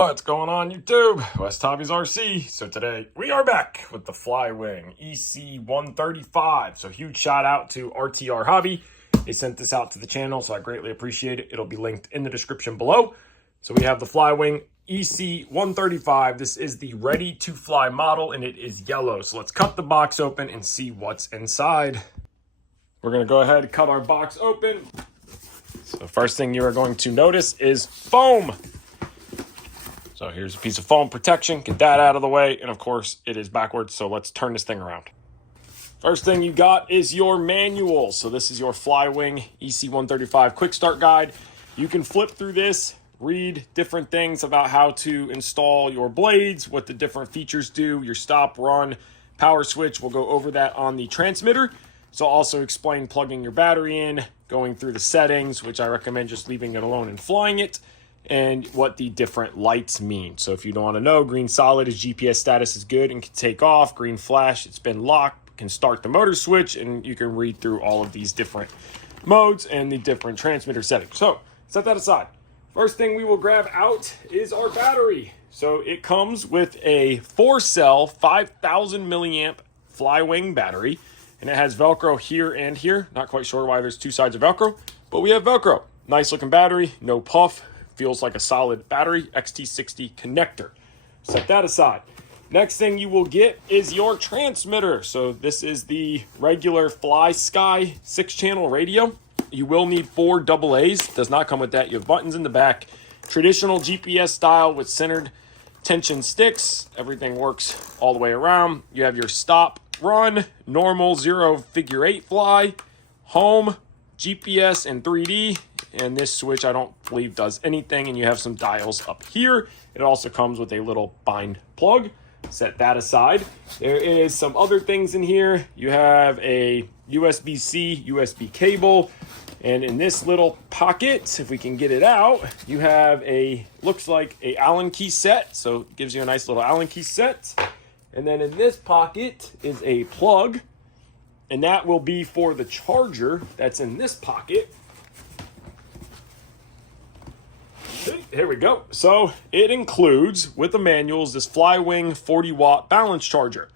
What's going on YouTube? WestHobbiesRC. So today we are back with the FlyWing EC-135. So huge shout out to RTRhobby. They sent this out to the channel, so I greatly appreciate it. It'll be linked in the description below. So we have the FlyWing EC-135. This is the ready to fly model and it is yellow. So let's cut the box open and see what's inside. We're going to go ahead and cut our box open. So the first thing you are going to notice is foam. So here's a piece of foam protection, get that out of the way, and of course it is backwards, so let's turn this thing around. First thing you got is your manual. So this is your FlyWing EC-135 quick start guide. You can flip through this, read different things about how to install your blades, what the different features do, your stop, run, power switch. We'll go over that on the transmitter. So I'll also explain plugging your battery in, going through the settings, which I recommend just leaving it alone and flying it, and what the different lights mean. So if you don't want to know, green solid is GPS status is good and can take off. Green flash, it's been locked, can start the motor switch, and you can read through all of these different modes and the different transmitter settings. So set that aside. First thing we will grab out is our battery. So it comes with a 4-cell 5,000 milliamp FlyWing battery, and it has Velcro here and here. Not quite sure why there's two sides of Velcro, but we have Velcro. Nice looking battery, no puff. Feels like a solid battery, XT60 connector. Set that aside. Next thing you will get is your transmitter. So this is the regular FlySky 6-channel radio. You will need 4 AA's. Does not come with that. You have buttons in the back. Traditional GPS style with centered tension sticks. Everything works all the way around. You have your stop, run, normal, 0, figure 8 fly, home, GPS, and 3D. And this switch I don't believe does anything, and you have some dials up here. It also comes with a little bind plug. Set that aside. There is some other things in here. You have a USB-C, USB cable, and in this little pocket, if we can get it out, you have a, looks like a Allen key set, so it gives you a nice little Allen key set. And then in this pocket is a plug, and that will be for the charger that's in this pocket. Here we go. So it includes, with the manuals, this FlyWing 40-watt balance charger.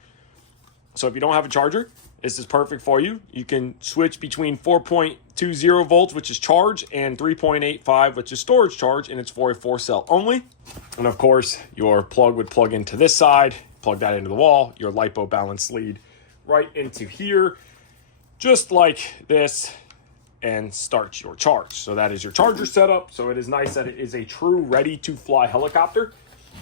So if you don't have a charger, this is perfect for you. You can switch between 4.20 volts, which is charge, and 3.85, which is storage charge, and it's for a 4-cell only. And of course, your plug would plug into this side, plug that into the wall, your LiPo balance lead right into here, just like this, and start your charge. So that is your charger setup. So it is nice that it is a true ready to fly helicopter.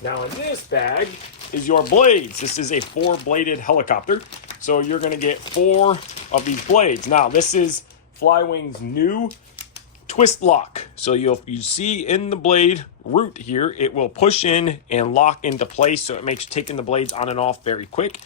Now in this bag is your blades. This is a 4-bladed helicopter. So you're gonna get 4 of these blades. Now this is FlyWing's new twist lock. So you see in the blade root here, it will push in and lock into place. So it makes taking the blades on and off very quick.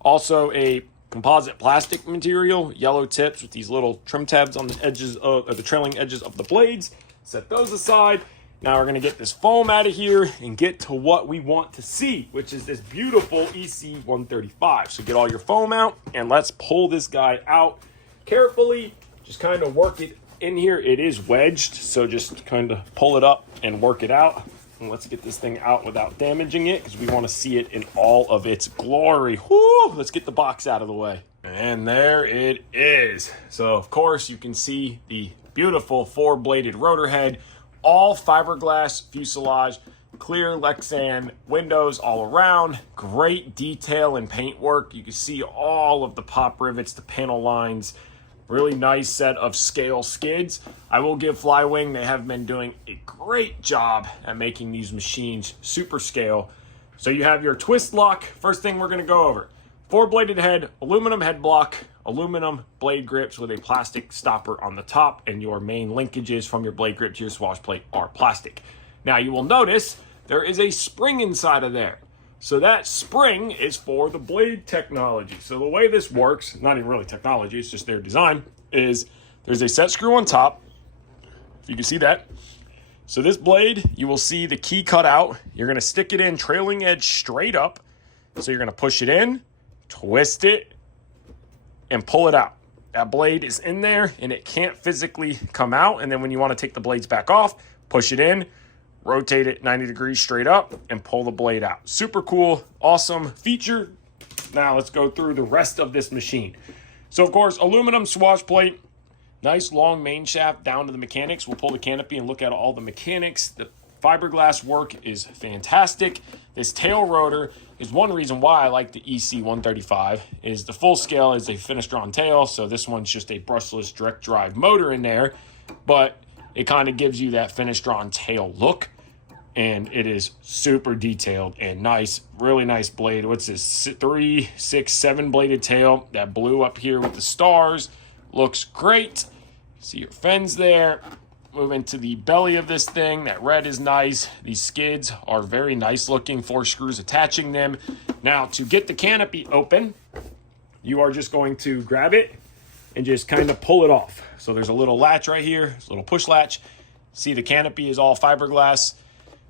Also a composite plastic material, yellow tips with these little trim tabs on the edges of the trailing edges of the blades. Set those aside. Now we're going to get this foam out of here and get to what we want to see, which is this beautiful EC-135. So get all your foam out and let's pull this guy out carefully. Just kind of work it in here. It is wedged, so just kind of pull it up and work it out. And let's get this thing out without damaging it because we want to see it in all of its glory. Whoo! Let's get the box out of the way. And there it is. So, of course, you can see the beautiful 4-bladed rotor head, all fiberglass fuselage, clear Lexan windows all around, great detail and paint work. You can see all of the pop rivets, the panel lines. Really nice set of scale skids. I will give FlyWing, they have been doing a great job at making these machines super scale. So you have your twist lock. First thing we're gonna go over. 4-bladed head, aluminum head block, aluminum blade grips with a plastic stopper on the top, and your main linkages from your blade grip to your swash plate are plastic. Now you will notice there is a spring inside of there. So that spring is for the blade technology. So the way this works, not even really technology, it's just their design, is there's a set screw on top. If you can see that. So this blade, you will see the key cut out. You're gonna stick it in trailing edge straight up. So you're gonna push it in, twist it, and pull it out. That blade is in there and it can't physically come out. And then when you wanna take the blades back off, push it in, rotate it 90 degrees straight up, and pull the blade out. Super cool, awesome feature. Now let's go through the rest of this machine. So of course, aluminum swash plate, nice long main shaft down to the mechanics. We'll pull the canopy and look at all the mechanics. The fiberglass work is fantastic. This tail rotor is one reason why I like the EC-135, is the full scale is a finished drawn tail. So this one's just a brushless direct drive motor in there, but it kind of gives you that finished drawn tail look. And it is super detailed and nice, really nice blade. What's this, 3, 6, 7 bladed tail? That blue up here with the stars looks great. See your fins there. Move into the belly of this thing. That red is nice. These skids are very nice looking, 4 screws attaching them. Now to get the canopy open, you are just going to grab it and just kind of pull it off. So there's a little latch right here, a little push latch. See, the canopy is all fiberglass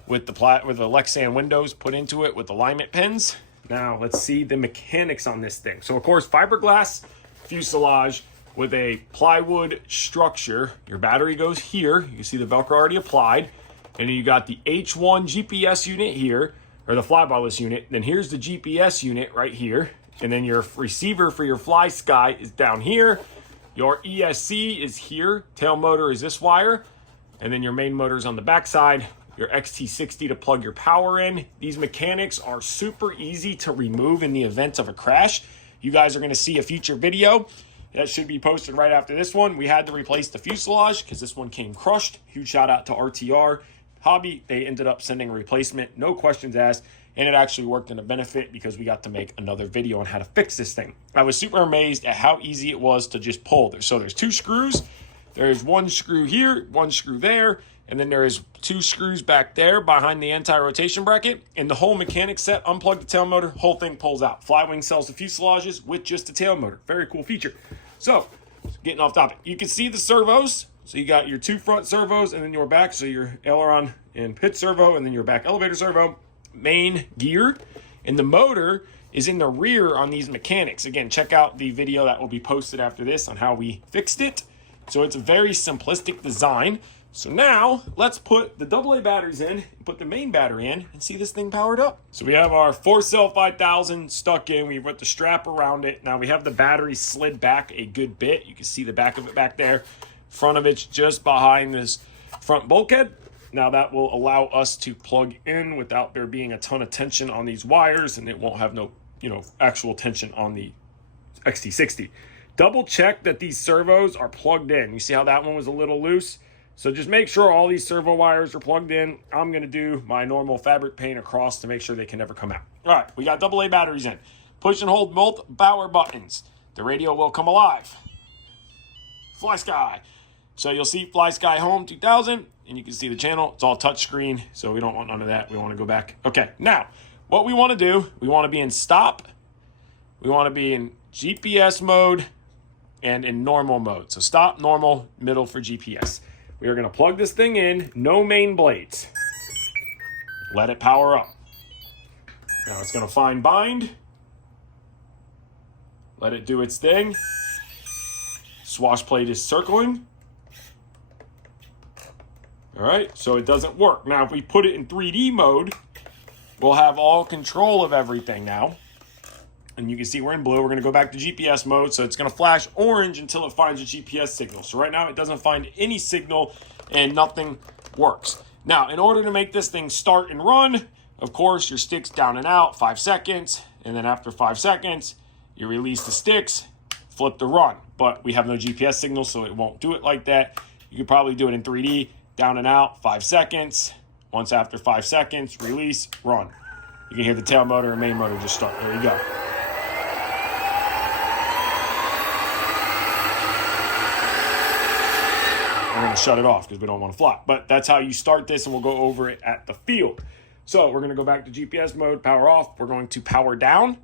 with the Lexan windows put into it with alignment pins. Now let's see the mechanics on this thing. So of course, fiberglass fuselage with a plywood structure. Your battery goes here. You can see the Velcro already applied. And then you got the H1 GPS unit here, or the flybyless unit. Then here's the GPS unit right here. And then your receiver for your Fly Sky is down here. Your ESC is here. Tail motor is this wire. And then your main motor is on the back side. Your XT60 to plug your power in. These mechanics are super easy to remove in the event of a crash. You guys are going to see a future video that should be posted right after this one. We had to replace the fuselage because this one came crushed. Huge shout out to RTRhobby. They ended up sending a replacement, no questions asked, and it actually worked in a benefit because we got to make another video on how to fix this thing. I was super amazed at how easy it was to just pull. So there's 2 screws. There's 1 screw here, 1 screw there, and then there is 2 screws back there behind the anti-rotation bracket. And the whole mechanic set, unplug the tail motor, whole thing pulls out. FlyWing sells the fuselages with just the tail motor. Very cool feature. So, getting off topic, you can see the servos. So you got your 2 front servos and then your back. So your aileron and pitch servo and then your back elevator servo. Main gear. And the motor is in the rear on these mechanics. Again, check out the video that will be posted after this on how we fixed it. So it's a very simplistic design. So now let's put the AA batteries in, put the main battery in, and see this thing powered up. So we have our 4-cell 5000 stuck in. We put the strap around it. Now we have the battery slid back a good bit. You can see the back of it back there. Front of it's just behind this front bulkhead. Now that will allow us to plug in without there being a ton of tension on these wires, and it won't have no, actual tension on the XT60. Double check that these servos are plugged in. You see how that one was a little loose? So just make sure all these servo wires are plugged in. I'm going to do my normal fabric paint across to make sure they can never come out. All right, we got AA batteries in. Push and hold both power buttons. The radio will come alive. Fly Sky. So you'll see Fly Sky Home 2000, and you can see the channel. It's all touch screen, so we don't want none of that. We want to go back. Okay, now, what we want to do, we want to be in stop. We want to be in GPS mode and in normal mode. So stop, normal, middle for GPS. We are going to plug this thing in, no main blades. Let it power up. Now it's going to find bind. Let it do its thing. Swash plate is circling. All right, so it doesn't work. Now if we put it in 3D mode, we'll have all control of everything now. And you can see we're in blue. We're going to go back to GPS mode. So it's going to flash orange until it finds a GPS signal. So right now it doesn't find any signal and nothing works. Now, in order to make this thing start and run, of course, your sticks down and out, 5 seconds. And then after 5 seconds, you release the sticks, flip the run. But we have no GPS signal, so it won't do it like that. You could probably do it in 3D, down and out, 5 seconds. Once after 5 seconds, release, run. You can hear the tail motor and main motor just start. There you go. We're going to shut it off because we don't want to fly. But that's how you start this, and we'll go over it at the field. So we're going to go back to GPS mode, power off. We're going to power down,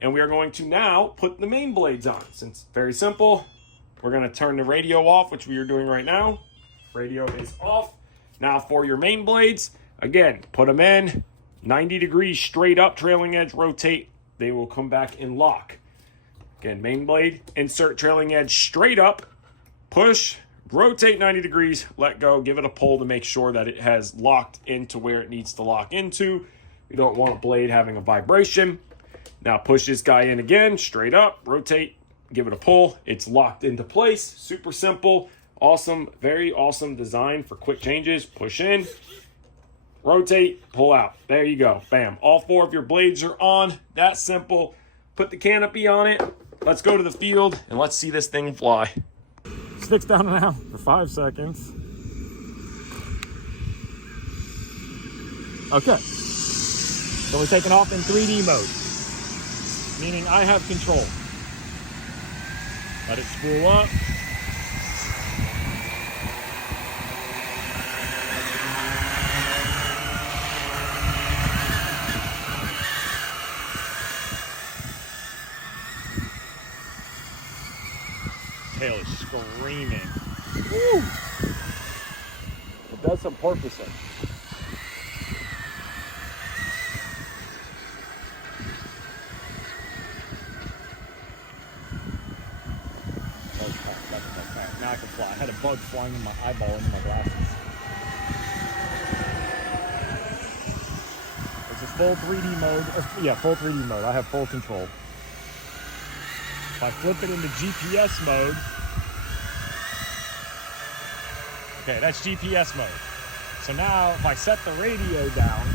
and we are going to now put the main blades on. Since very simple, we're going to turn the radio off, which we are doing right now. Radio is off. Now for your main blades, again, put them in 90 degrees straight up, trailing edge, rotate. They will come back in lock. Again, main blade, insert trailing edge straight up, push, rotate 90 degrees, let go, give it a pull to make sure that it has locked into where it needs to lock into. You don't want a blade having a vibration. Now push this guy in again, straight up, rotate, give it a pull. It's locked into place. Super simple, awesome, very awesome design for quick changes. Push in, rotate, pull out. There you go, bam. All 4 of your blades are on, that's simple. Put the canopy on it. Let's go to the field and let's see this thing fly. Sticks down and out for 5 seconds. Okay. So we're taking off in 3D mode, meaning I have control. Let it spool up. Tail is screaming. Woo! It does some porpoising. Now I can fly. I had a bug flying in my eyeball into my glasses. This is full 3D mode. Yeah, full 3D mode. I have full control. If I flip it into GPS mode, okay, that's GPS mode. So now if I set the radio down,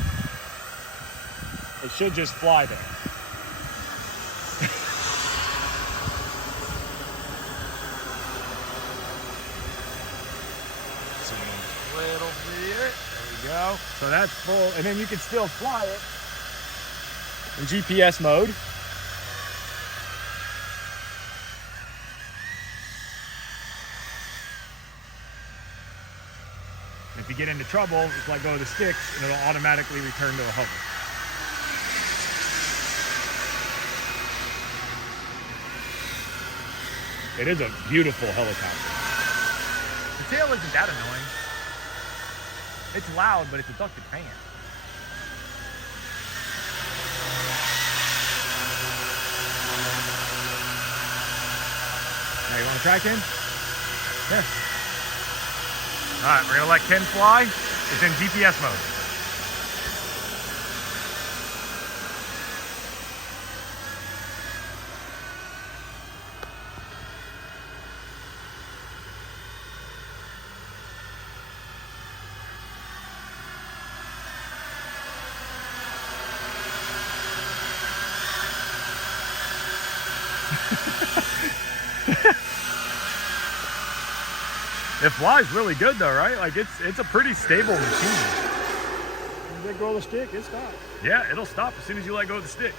it should just fly there. Zoom a little bit. There we go. So that's full, and then you can still fly it in GPS mode. If you get into trouble, just let go of the sticks and it'll automatically return to a hover. It is a beautiful helicopter. The tail isn't that annoying. It's loud, but it's a ducted fan. Now you want to try, Ken? Here. All right, we're gonna let Ken fly. It's in GPS mode. It flies really good though, right? Like it's a pretty stable machine. You let go of the stick, it stops. Yeah, it'll stop as soon as you let go of the stick.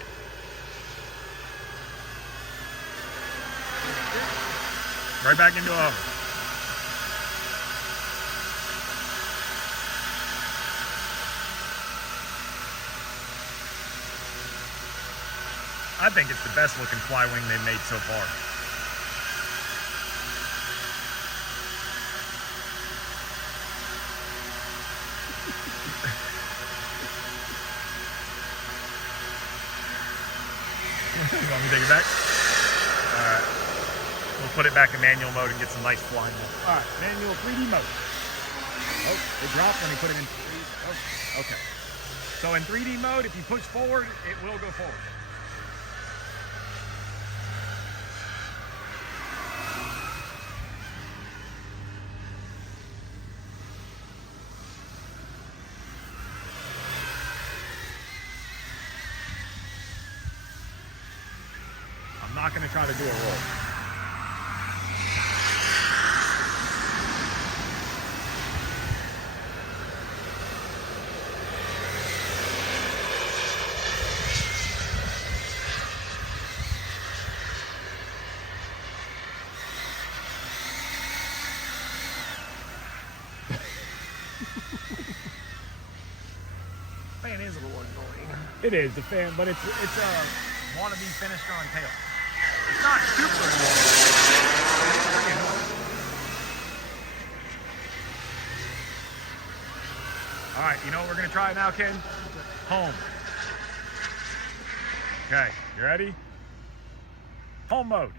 Right back into a hover. I think it's the best looking FlyWing they've made so far. You want me to take it back? Alright. We'll put it back in manual mode and get some nice flying. Alright, manual 3D mode. Oh, it dropped when he put it in 3D. Oh, okay. So in 3D mode, if you push forward, it will go forward. I'm not going to try to do a roll. Fan is a little annoying. It is the fan, but it's a wannabe finished on tail. It's not super annoying. All right, you know what we're gonna try now, Ken? Home. Okay, you ready? Home mode.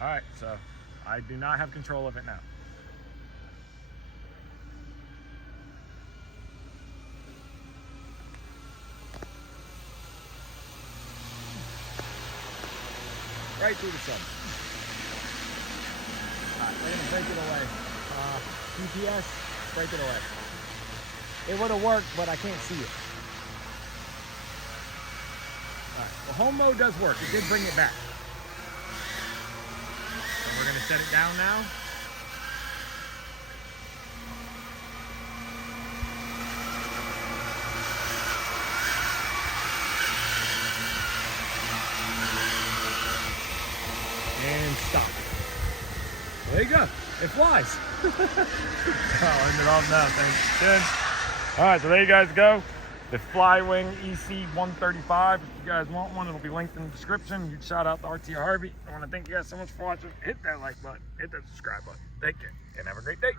All right, so I do not have control of it now. Right through the sun. All right, we're gonna break it away. GPS, break it away. It would have worked, but I can't see it. All right, well, home mode does work. It did bring it back. So we're gonna set it down now. And stop. There you go. It flies. I'll end it off now. Thanks, Ken. All right, so there you guys go. The FlyWing EC-135. If you guys want one, it'll be linked in the description. Huge shout out to RTRhobby. I want to thank you guys so much for watching. Hit that like button. Hit that subscribe button. Take care and have a great day.